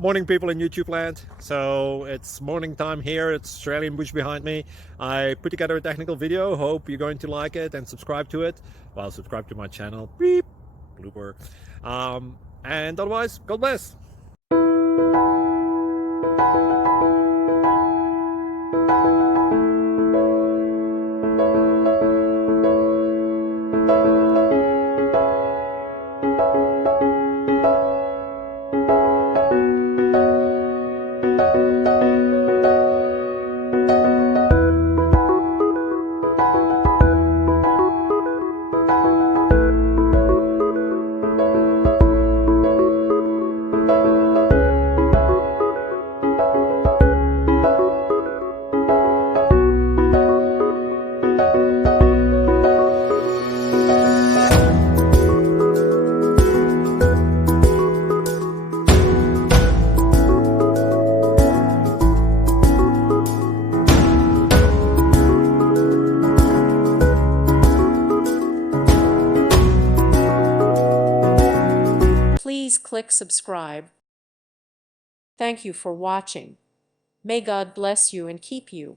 Morning, people in YouTube land. So it's morning time here. It's Australian bush behind me. I put together a technical video. Hope you're going to like it and subscribe to it. Well, subscribe to my channel. Beep, blooper. And otherwise, God bless. Please click subscribe. Thank you for watching. May God bless you and keep you.